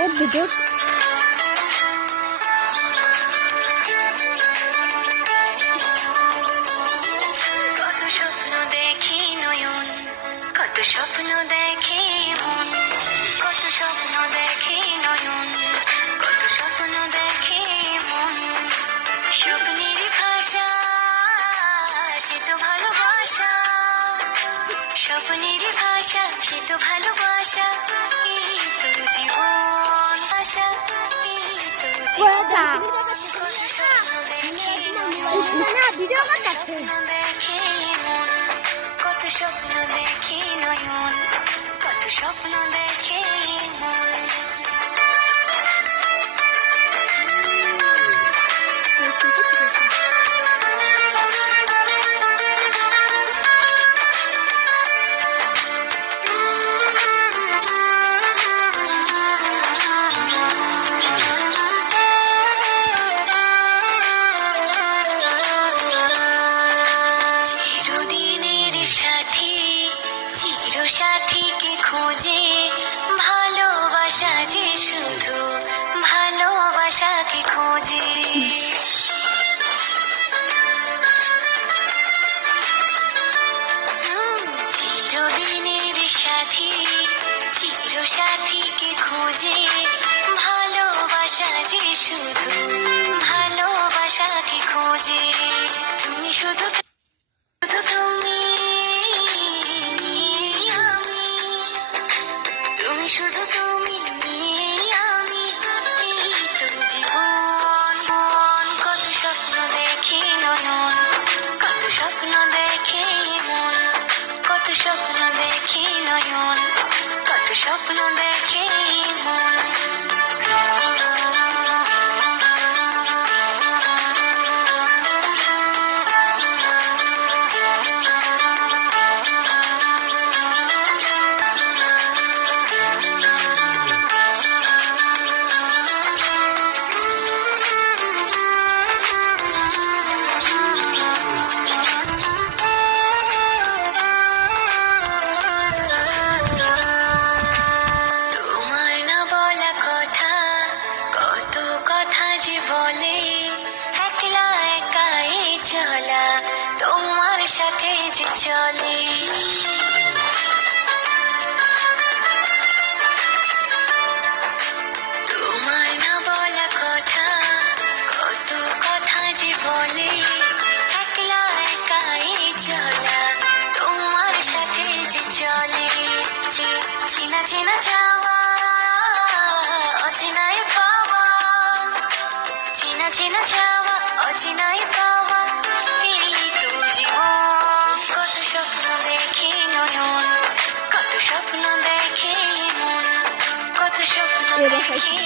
ওর video কত স্বপ্ন দেখে নয়ন, কত স্বপ্ন দেখে মন, কত স্বপ্ন দেখে নয়ন, কত স্বপ্ন দেখে মন। স্বপ্নের ভাষা সে তো ভালোবাসা, স্বপ্নের ভাষা সে তো ভালোবাসা। এই তো জীবন আশা, এই তো জীবন। কত স্বপ্ন দেখে নয়ন, ভিডিও স্বপ্ন দেখে মন, কত স্বপ্ন দেখে নয়ন, কত স্বপ্ন দেখে মন। চিরদিনের সাথী, চির সাথীকে খোঁজে ভালোবাসা যে শুধু ভালোবাসাকে খোঁজে। চিরদিনের সাথী, চির সাথীকে খোঁজে ভালোবাসা যে শুধু ভালোবাসাকে খোঁজে। তুমি শুধু তুমি আমি, তুমি শুধু তুমি আমি, এই তো জীবন। কত স্বপ্ন দেখে নয়ন, কত স্বপ্ন দেখে মন, কত স্বপ্ন দেখে নয়ন, কত স্বপ্ন দেখে মন। তোমার না বলা কথা, কত কথা যে বলে, একলা একাই চলা তোমার সাথে যে চলে। তোমার না বলা কথা, কত কথা যে বলে, একলা একাই চলা তোমার সাথে যে চলে। চেনা চেনা যাওয়া, অচেনায় পাওয়া, চেনা চেনা যাওয়া, অচেনায় পাওয়া, এই তো জীবন। কত স্বপ্ন দেখে নয়ন, কত স্বপ্ন দেখে মন, কত স্বপ্ন দেখে